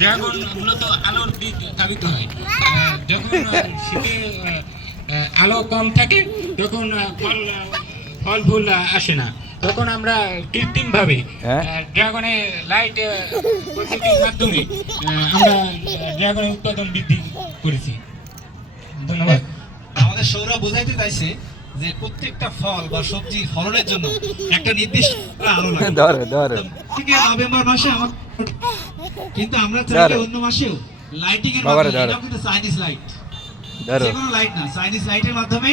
Dragon মূলত আলোর দিক ধাবিত হয়। যখন শীতে আলো কম থাকে তখন ফল ফুল আসে না, তখন আমরা কৃত্রিমভাবে ড্রাগনে লাইট প্রযুক্তির মাধ্যমে আমরা ড্রাগনের উৎপাদন বৃদ্ধি করেছি। ধন্যবাদ। আমাদের সৌরভ বোঝাইতে চাইছে যে প্রত্যেকটা ফল বা সবজি ফলনের জন্য একটা নির্দিষ্ট আলো লাগে। থেকে নভেম্বর মাসে আমার, কিন্তু আমরা চাইলে অন্য মাসেও লাইটিং এর মাধ্যমে, এটা কিন্তু চাইনিজ লাইট, যে কোনো লাইট না, চাইনিজ লাইটের মাধ্যমে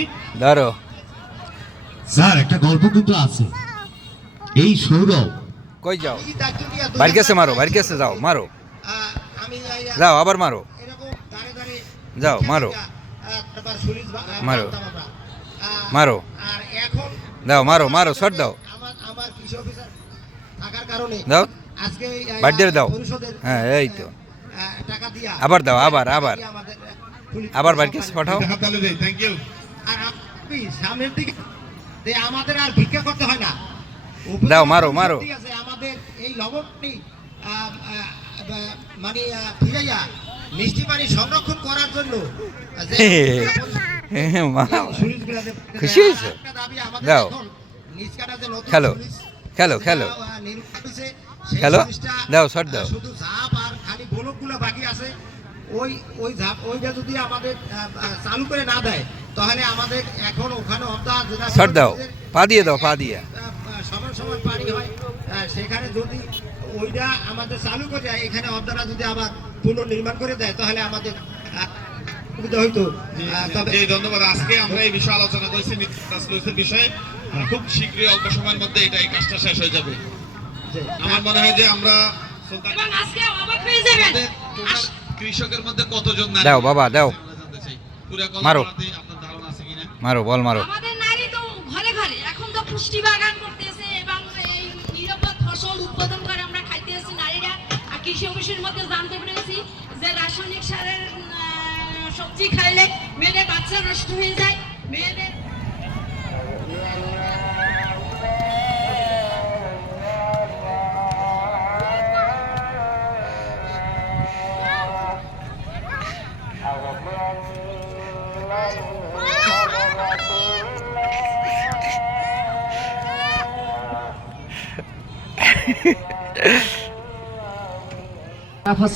স্যার একটা গল্প কিন্তু আছে। এই সৌরভ কই যাও, বাড়ি কাছে মারো, বাড়ি কাছে যাও, মারো, যাও আবার মারো, যাও মারো, মারো মারো, দাও মারো মারো, শট দাও, দাও বাড়ি দাও, হ্যাঁ এই তো, আবার দাও, আবার আবার আবার বাড়ি কাছে পাঠাও। সামনের দিকে আমাদের আর ভিক্ষা করতে হয় না, দাও মারো মারো, আমাদের এই লবণটি মানে ফিরাইয়া মিষ্টি পানি সংরক্ষণ করার জন্য খুশি হয়েছে, দাও খেলো খেলো খেলো খেলো, দাও শট দাও, শুধু ঝাপ আর খালি গোলকগুলো বাকি আছে, ওই ঝাপ ওইটা যদি আমাদের চালু করে না দেয় তাহলে আমাদের এখন ওখানে শট দাও, পা দিয়ে দাও, পা দিয়ে সমান সমান পানি হয়, সেখানে যদি ওইটা আমাদের চালু করে যায়, এখানে অবদারা যদি আবার পুনর্নির্মাণ করে দেয় তাহলে আমাদের সুবিধা হইতো। তবে ধন্যবাদ। আজকে আমরা এই বিষয়ে আলোচনা করেছি বিষয়ে, খুব শীঘ্রই অল্প সময়ের মধ্যে এই কাজটা শেষ হয়ে যাবে। আমার মনে হয় যে আমরা কৃষকের মধ্যে কতজন নারী, দাও বাবা দাও, মারো আপনার ধারণা আছে কিনা? মারো বল মারো। আমাদের নারী তো ঘরে ঘরে এখন তো পুষ্টি বাগান করতেছে এবং এই নিরাপদ ফসল উৎপাদন করে আমরা খাইতেছি নারীরা। আর কৃষি অফিসের মধ্যে জানতে পেরেছি যে রাসায়নিক সারের সবজি খাইলে মেয়েদের বাচ্চা নষ্ট হয়ে যায়, মেয়েদের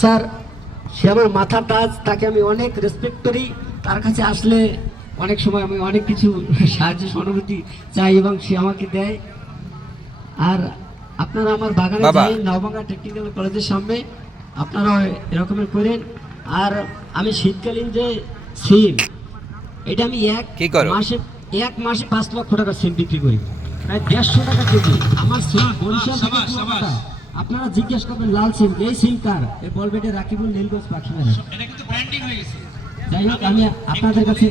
স্যার, সে আমার মাথার তাজ, তাকে আমি অনেক রেসপেক্ট করি। তার কাছে আসলে অনেক সময় আমি অনেক কিছু সাহায্য সহানুভূতি চাই এবং সে আমাকে দেয়। আর আপনারা আমার বাগানে যাই, নওবাঙ্গা টেকনিক্যাল কলেজের সামনে, আপনারা এরকমের করেন। আর আমি শীতকালীন যে সিম, এটা আমি এক মাসে 5 লক্ষ টাকা সিম বিক্রি করি, প্রায় 150 টাকা কেজি। আমার সিম বরিশাল থেকে কুয়াকাটা। আপনারা জিজ্ঞেস করবেন লাল সিম, এই সিম কার? এই বলবেটে রাকিবুল নীলগঞ্জ পাখিমেরা। এটা কিন্তু ব্র্যান্ডিং হয়ে গেছে। যাই হোক, আমি আপনাদের কাছে